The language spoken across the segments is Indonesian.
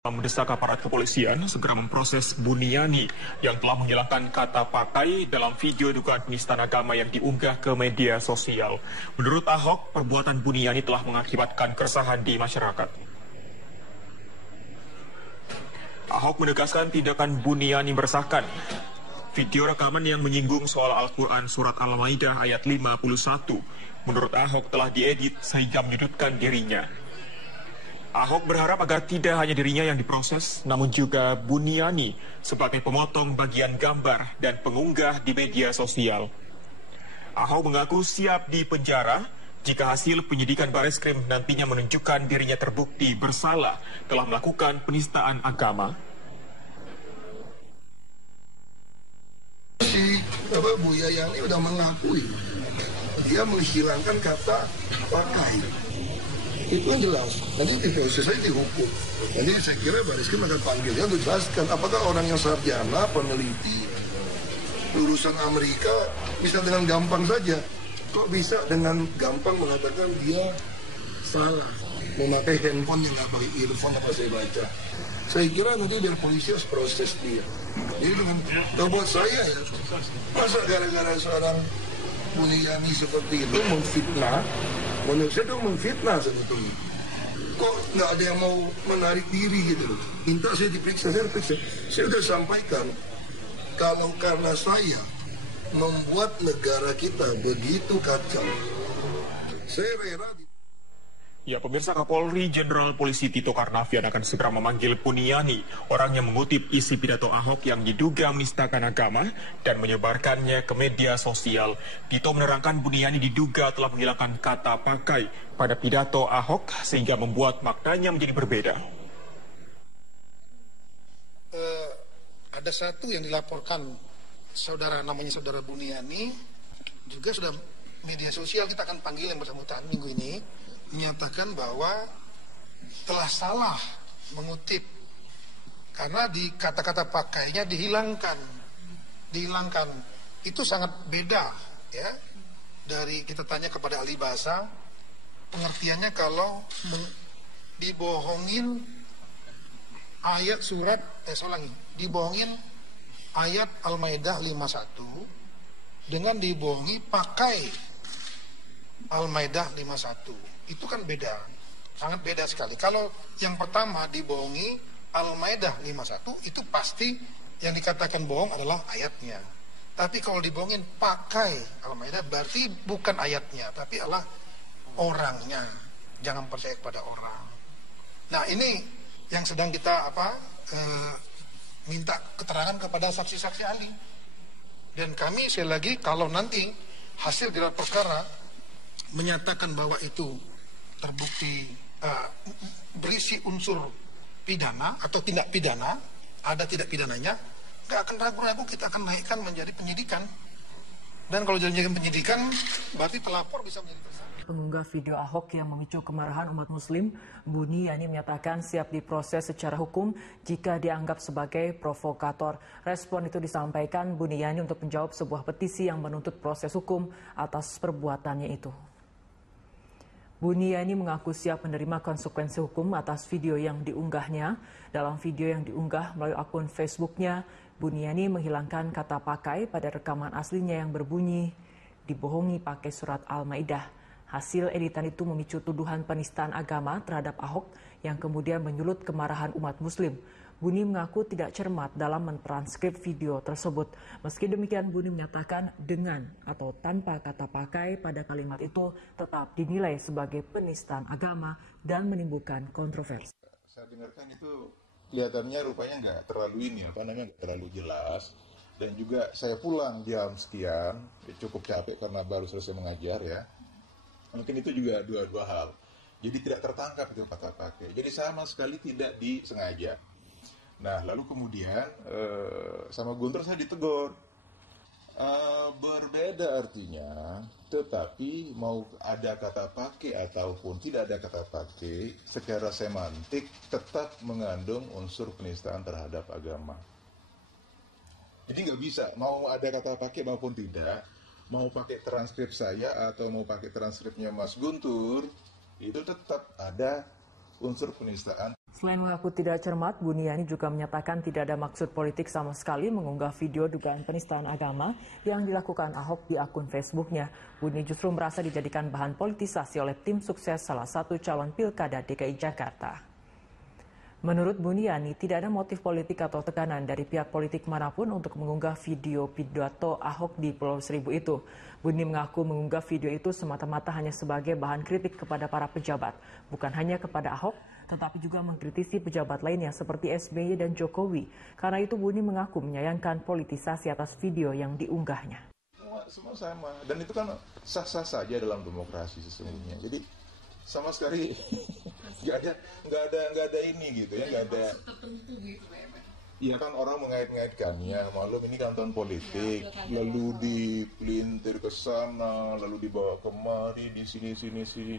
Mendesak aparat kepolisian segera memproses Buniani yang telah menghilangkan kata pakai dalam video dugaan penistaan agama yang diunggah ke media sosial. Menurut Ahok, perbuatan Buniani telah mengakibatkan keresahan di masyarakat. Ahok menegaskan tindakan Buniani meresahkan. Video rekaman yang menyinggung soal Al-Quran Surat Al-Maidah ayat 51, menurut Ahok telah diedit sehingga menyudutkan dirinya. Ahok berharap agar tidak hanya dirinya yang diproses, namun juga Buniani sebagai pemotong bagian gambar dan pengunggah di media sosial. Ahok mengaku siap dipenjara jika hasil penyidikan Bareskrim nantinya menunjukkan dirinya terbukti bersalah telah melakukan penistaan agama. Si Buya yang ini udah mengakui dia menghilangkan kata pakai. Itu yang jelas. Nanti diproses saja dihukum. Jadi saya kira Bareskrim akan panggil dia untuk jelaskan apakah orang yang sarjana, peneliti, lulusan Amerika bisa dengan gampang saja. Kok bisa dengan gampang mengatakan dia salah memakai handphone yang nggak pakai earphone apa saya baca. Saya kira nanti biar polisi harus proses dia. Jadi dengan buat saya ya, masa gara-gara seorang Buniani seperti itu memfitnah, menurut saya itu memfitnah sebetulnya. Kok nggak ada yang mau menarik diri gitu loh. Minta saya diperiksa, saya periksa. Saya sudah sampaikan, kalau karena saya membuat negara kita begitu kacau, saya rela. Ya, pemirsa, Kapolri Jenderal Polisi Tito Karnavian akan segera memanggil Buniani, orang yang mengutip isi pidato Ahok yang diduga menistakan agama dan menyebarkannya ke media sosial. Tito menerangkan Buniani diduga telah menghilangkan kata pakai pada pidato Ahok sehingga membuat maknanya menjadi berbeda. Ada satu yang dilaporkan saudara, namanya saudara Buniani, juga sudah media sosial, kita akan panggil yang bersangkutan minggu ini, menyatakan bahwa telah salah mengutip karena di kata-kata pakainya dihilangkan. Itu sangat beda ya dari kita tanya kepada ahli bahasa, pengertiannya kalau dibohongin ayat surat dibohongin ayat Al-Maidah 51 dengan dibohongi pakai Al-Maidah 51. Itu kan beda, sangat beda sekali. Kalau yang pertama dibohongi Al-Maidah 51, itu pasti yang dikatakan bohong adalah ayatnya. Tapi kalau dibohongin pakai Al-Maidah, berarti bukan ayatnya, tapi adalah orangnya. Jangan percaya kepada orang. Nah, ini yang sedang kita minta keterangan kepada saksi-saksi ahli. Dan kami sekali lagi, kalau nanti hasil gelar perkara menyatakan bahwa itu terbukti berisi unsur pidana atau tindak pidana, ada tidak pidananya, nggak akan ragu-ragu kita akan naikkan menjadi penyidikan. Dan kalau jadi penyidikan, berarti pelapor bisa menjadi tersangka. Pengunggah video Ahok yang memicu kemarahan umat muslim, Buniani menyatakan siap diproses secara hukum jika dianggap sebagai provokator. Respon itu disampaikan Buniani untuk menjawab sebuah petisi yang menuntut proses hukum atas perbuatannya itu. Buniani mengaku siap menerima konsekuensi hukum atas video yang diunggahnya. Dalam video yang diunggah melalui akun Facebooknya, Buniani menghilangkan kata pakai pada rekaman aslinya yang berbunyi, dibohongi pakai surat Al-Maidah. Hasil editan itu memicu tuduhan penistaan agama terhadap Ahok yang kemudian menyulut kemarahan umat muslim. Buni mengaku tidak cermat dalam mentranskrip video tersebut. Meski demikian, Buni menyatakan dengan atau tanpa kata pakai pada kalimat itu tetap dinilai sebagai penistaan agama dan menimbulkan kontroversi. Saya dengarkan itu kelihatannya rupanya nggak terlalu nggak terlalu jelas. Dan juga saya pulang jam sekian, cukup capek karena baru selesai mengajar ya. Mungkin itu juga dua hal. Jadi tidak tertangkap itu kata pakai. Jadi sama sekali tidak disengaja. Nah, lalu kemudian sama Guntur saya ditegur. Berbeda artinya, tetapi mau ada kata pakai ataupun tidak ada kata pakai, secara semantik tetap mengandung unsur penistaan terhadap agama. Jadi nggak bisa, mau ada kata pakai maupun tidak, mau pakai transkrip saya atau mau pakai transkripnya Mas Guntur, itu tetap ada unsur penistaan. Selain mengaku tidak cermat, Buniani juga menyatakan tidak ada maksud politik sama sekali mengunggah video dugaan penistaan agama yang dilakukan Ahok di akun Facebooknya. Buni justru merasa dijadikan bahan politisasi oleh tim sukses salah satu calon pilkada DKI Jakarta. Menurut Buniani, tidak ada motif politik atau tekanan dari pihak politik manapun untuk mengunggah video pidato Ahok di Pulau Seribu itu. Buni mengaku mengunggah video itu semata-mata hanya sebagai bahan kritik kepada para pejabat, bukan hanya kepada Ahok, tetapi juga mengkritisi pejabat lainnya seperti SBY dan Jokowi. Karena itu Buni mengaku menyayangkan politisasi atas video yang diunggahnya. Semua sama, dan itu kan sah-sah saja dalam demokrasi sesungguhnya. Jadi sama sekali nggak ada ini gitu ya, nggak ada. Iya kan orang mengait-ngaitkannya, maklum ini kan tahun politik, lalu dipelintir ke sana, lalu dibawa kemari, di sini.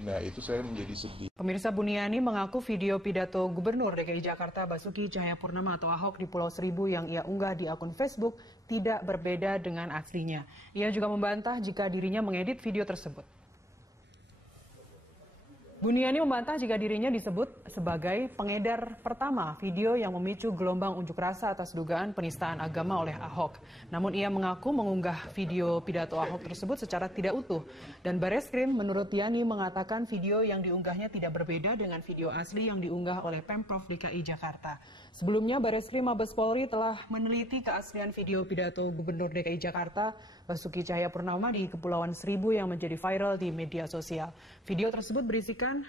Nah itu saya menjadi sedih. Pemirsa, Buniani mengaku video pidato Gubernur DKI Jakarta Basuki Cahayapurnama atau Ahok di Pulau Seribu yang ia unggah di akun Facebook tidak berbeda dengan aslinya. Ia juga membantah jika dirinya mengedit video tersebut. Buniani membantah jika dirinya disebut sebagai pengedar pertama video yang memicu gelombang unjuk rasa atas dugaan penistaan agama oleh Ahok. Namun ia mengaku mengunggah video pidato Ahok tersebut secara tidak utuh. Dan Bareskrim menurut Yani mengatakan video yang diunggahnya tidak berbeda dengan video asli yang diunggah oleh Pemprov DKI Jakarta. Sebelumnya Bareskrim Mabes Polri telah meneliti keaslian video pidato Gubernur DKI Jakarta Basuki Cahayapurnama di Kepulauan Seribu yang menjadi viral di media sosial. Video tersebut berisikan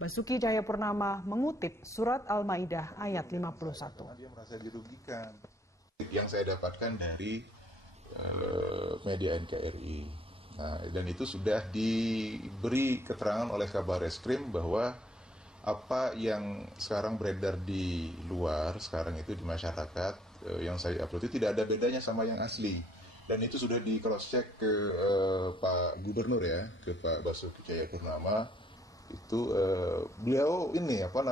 Basuki Cahayapurnama mengutip surat Al-Maidah ayat 51. Dia merasa dirugikan. Yang saya dapatkan dari media NKRI. Nah, dan itu sudah diberi keterangan oleh Kabar Reskrim bahwa apa yang sekarang beredar di luar sekarang itu di masyarakat yang saya upload itu tidak ada bedanya sama yang asli. Dan itu sudah di cross check ke Pak Gubernur ya, ke Pak Basuki Cahayapurnama. Itu beliau ini Pak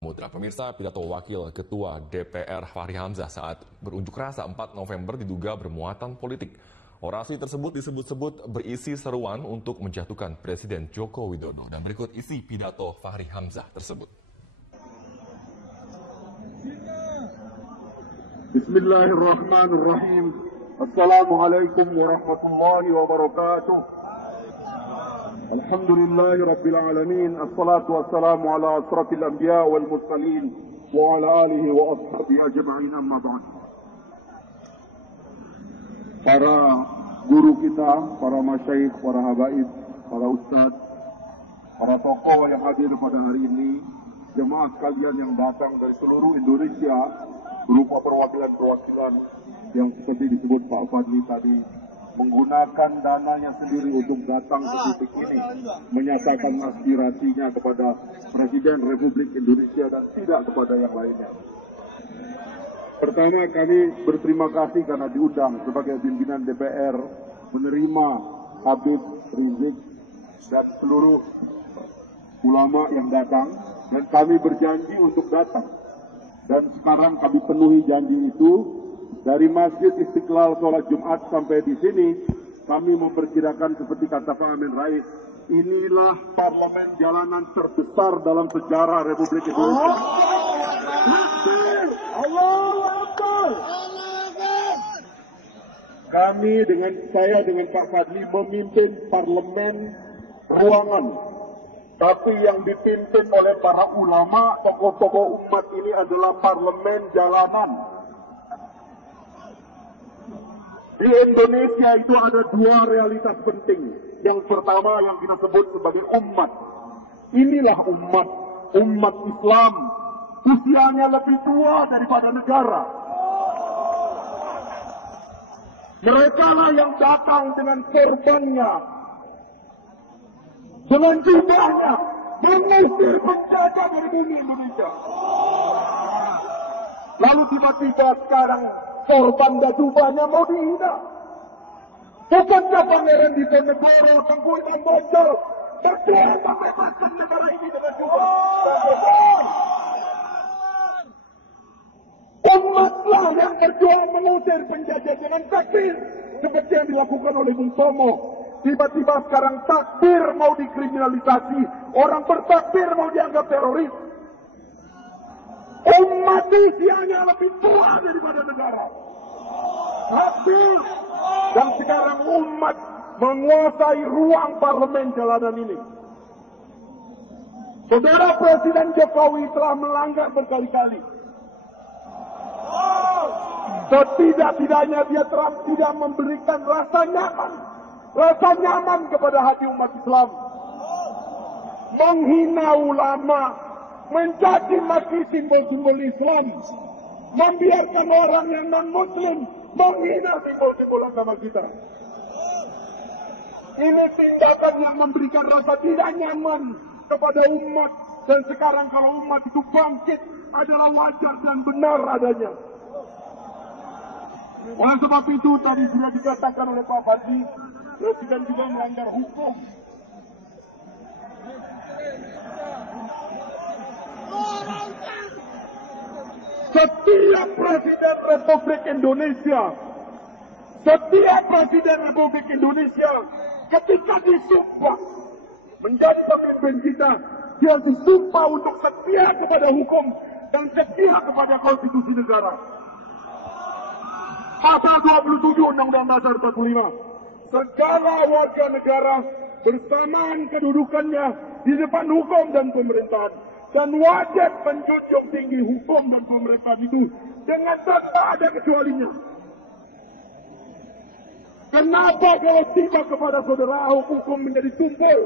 Mutra pemirsa, pidato Wakil Ketua DPR Fahri Hamzah saat berunjuk rasa 4 November diduga bermuatan politik. Orasi tersebut disebut-sebut berisi seruan untuk menjatuhkan Presiden Joko Widodo. Dan berikut isi pidato Fahri Hamzah tersebut. Bismillahirrahmanirrahim. Assalamualaikum warahmatullahi wabarakatuh. Alhamdulillahi rabbil alamin. Assalatu wassalamu ala asrafil anbiya wal mursalin wa ala alihi wa ashabihi ajma'in, amma ba'd. Para guru kita, para masyaikh, para habaib, para ustadz, para tokoh yang hadir pada hari ini, jemaah sekalian yang datang dari seluruh Indonesia, berupa perwakilan-perwakilan yang seperti disebut Pak Fadli tadi, menggunakan dananya sendiri untuk datang ke titik ini, menyatakan aspirasinya kepada Presiden Republik Indonesia dan tidak kepada yang lainnya. Pertama, kami berterima kasih karena diundang sebagai pimpinan DPR menerima Habib Rizik dan seluruh ulama yang datang, dan kami berjanji untuk datang. Dan sekarang kami penuhi janji itu. Dari Masjid Istiqlal sholat Jumat sampai di sini, kami memperkirakan seperti kata Pak Amin Rais, inilah parlemen jalanan terbesar dalam sejarah Republik Indonesia. Kami dengan Pak Fadli memimpin parlemen ruangan, tapi yang dipimpin oleh para ulama, tokoh-tokoh umat ini adalah parlemen jalanan. Di Indonesia itu ada dua realitas penting. Yang pertama yang kita sebut sebagai umat. Inilah umat Islam. Usianya lebih tua daripada negara. Mereka lah yang datang dengan korbannya, dengan jubahnya, mengusir penjajah dari bumi Indonesia. Lalu tiba-tiba sekarang korban dan jubahnya mau dihina. Bukankah Pangeran Diponegoro, Tengku Imam Bonjol berjuang membebaskan negara ini dengan jubah? Umatlah yang berjuang mengusir penjajah dengan takbir, seperti yang dilakukan oleh Bung Tomo. Tiba-tiba sekarang takbir mau dikriminalisasi orang bertakbir mau dianggap teroris. Umat usianya lebih tua daripada negara. Habis. Dan sekarang umat menguasai ruang parlemen jalanan ini. Saudara Presiden Jokowi telah melanggar berkali-kali. Setidak-tidaknya dia telah tidak memberikan rasa nyaman kepada hati umat Islam. Menghina ulama, mencaci maki simbol-simbol Islam, membiarkan orang yang non-Muslim menghina simbol-simbol agama kita. Ini tindakan yang memberikan rasa tidak nyaman kepada umat, dan sekarang kalau umat itu bangkit adalah wajar dan benar adanya. Oleh sebab itu tadi sudah dikatakan oleh Pak Fadli, Presiden juga melanggar hukum. Setiap Presiden Republik Indonesia ketika disumpah menjadi pemimpin kita, dia disumpah untuk setia kepada hukum dan setia kepada konstitusi negara. Pasal 27 Undang-Undang Dasar 45. Segala warga negara bersamaan kedudukannya di depan hukum dan pemerintahan, dan wajib menjunjung tinggi hukum dan pemerintahan itu dengan tanpa ada kecualinya. Kenapa kalau tiba kepada saudara Ahok hukum menjadi tumpul?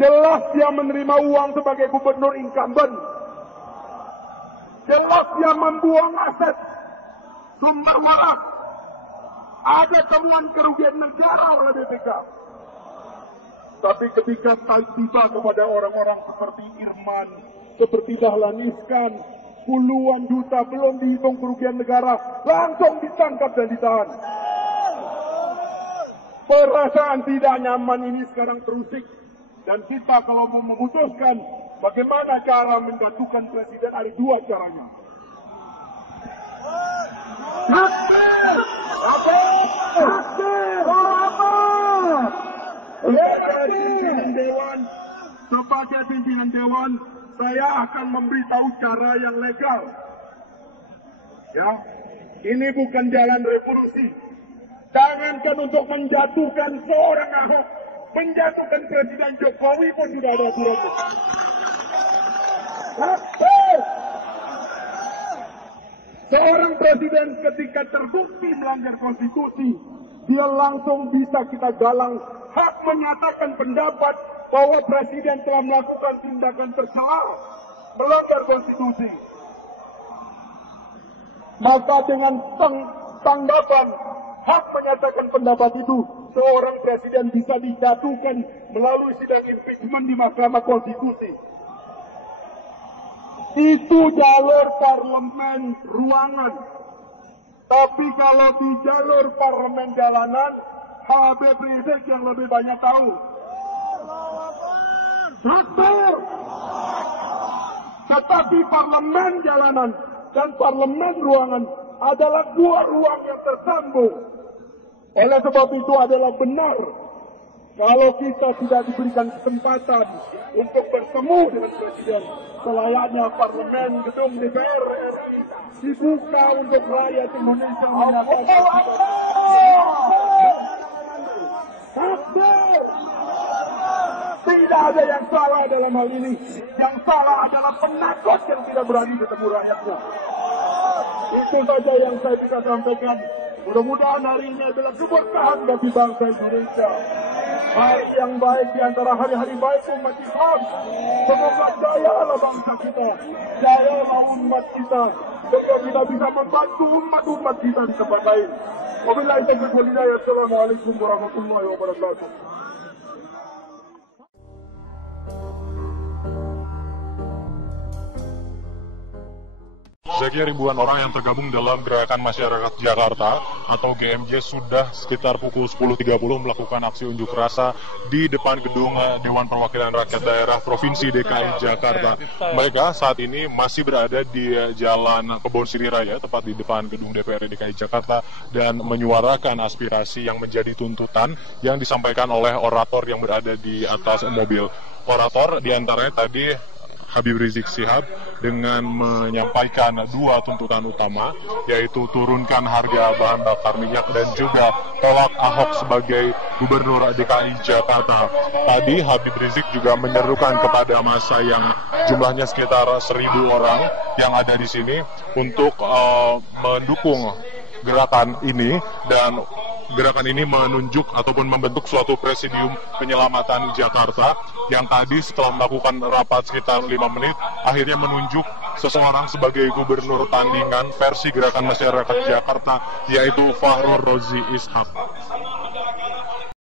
Jelas dia menerima uang sebagai gubernur incumbent. Jelas dia membuang aset sumber waras. Ada temuan kerugian negara oleh BPK. Tapi ketika tiba kepada orang-orang seperti Irman, seperti Dahlan Iskan, puluhan juta belum dihitung kerugian negara, langsung ditangkap dan ditahan. Perasaan tidak nyaman ini sekarang terusik. Dan kita kalau mau memutuskan bagaimana cara menjatuhkan presiden, ada dua caranya. Sebagai pimpinan Dewan, saya akan memberitahu cara yang legal. Ya, ini bukan jalan revolusi. Jangankan untuk menjatuhkan seorang Ahok, menjatuhkan Presiden Jokowi pun sudah ada aturannya. Seorang presiden ketika terbukti melanggar konstitusi, dia langsung bisa kita galang hak menyatakan pendapat bahwa presiden telah melakukan tindakan tercela, melanggar konstitusi. Maka dengan tanggapan hak menyatakan pendapat itu, seorang presiden bisa dijatuhkan melalui sidang impeachment di Mahkamah Konstitusi. Itu jalur parlemen ruangan. Tapi kalau di jalur parlemen jalanan, Habib Rizik yang lebih banyak tahu. Tetapi parlemen jalanan dan parlemen ruangan adalah dua ruang yang tersambung. Oleh sebab itu adalah benar kalau kita tidak diberikan kesempatan untuk bertemu dengan presiden, selayaknya parlemen gedung DPR RI dibuka untuk rakyat Indonesia menyatakan. Tidak ada yang salah dalam hal ini. Yang salah adalah penakut yang tidak berani ketemu rakyatnya. Itu saja yang saya bisa sampaikan. Mudah-mudahan hari ini adalah keberkahan bagi bangsa Indonesia. Hari yang baik di antara hari-hari baik umat Islam. Semoga jayalah bangsa kita, jayalah umat kita, sehingga kita bisa membantu umat-umat kita di tempat lain. Wabillahi taufiq wal hidayah. Assalamualaikum warahmatullahi wabarakatuh. Zaki, ribuan orang yang tergabung dalam Gerakan Masyarakat Jakarta atau GMJ sudah sekitar pukul 10.30 melakukan aksi unjuk rasa di depan gedung Dewan Perwakilan Rakyat Daerah Provinsi DKI Jakarta. Mereka saat ini masih berada di Jalan Kebon Siri Raya, tepat di depan gedung DPR DKI Jakarta, dan menyuarakan aspirasi yang menjadi tuntutan yang disampaikan oleh orator yang berada di atas mobil. Orator diantaranya tadi Habib Rizik Syihab dengan menyampaikan dua tuntutan utama, yaitu turunkan harga bahan bakar minyak dan juga tolak Ahok sebagai Gubernur DKI Jakarta. Tadi Habib Rizik juga menyerukan kepada massa yang jumlahnya sekitar 1.000 orang yang ada di sini untuk mendukung gerakan ini, dan gerakan ini menunjuk ataupun membentuk suatu presidium penyelamatan Jakarta yang tadi setelah melakukan rapat sekitar 5 menit akhirnya menunjuk seseorang sebagai gubernur tandingan versi Gerakan Masyarakat Jakarta, yaitu Fahrul Rozi Ishak.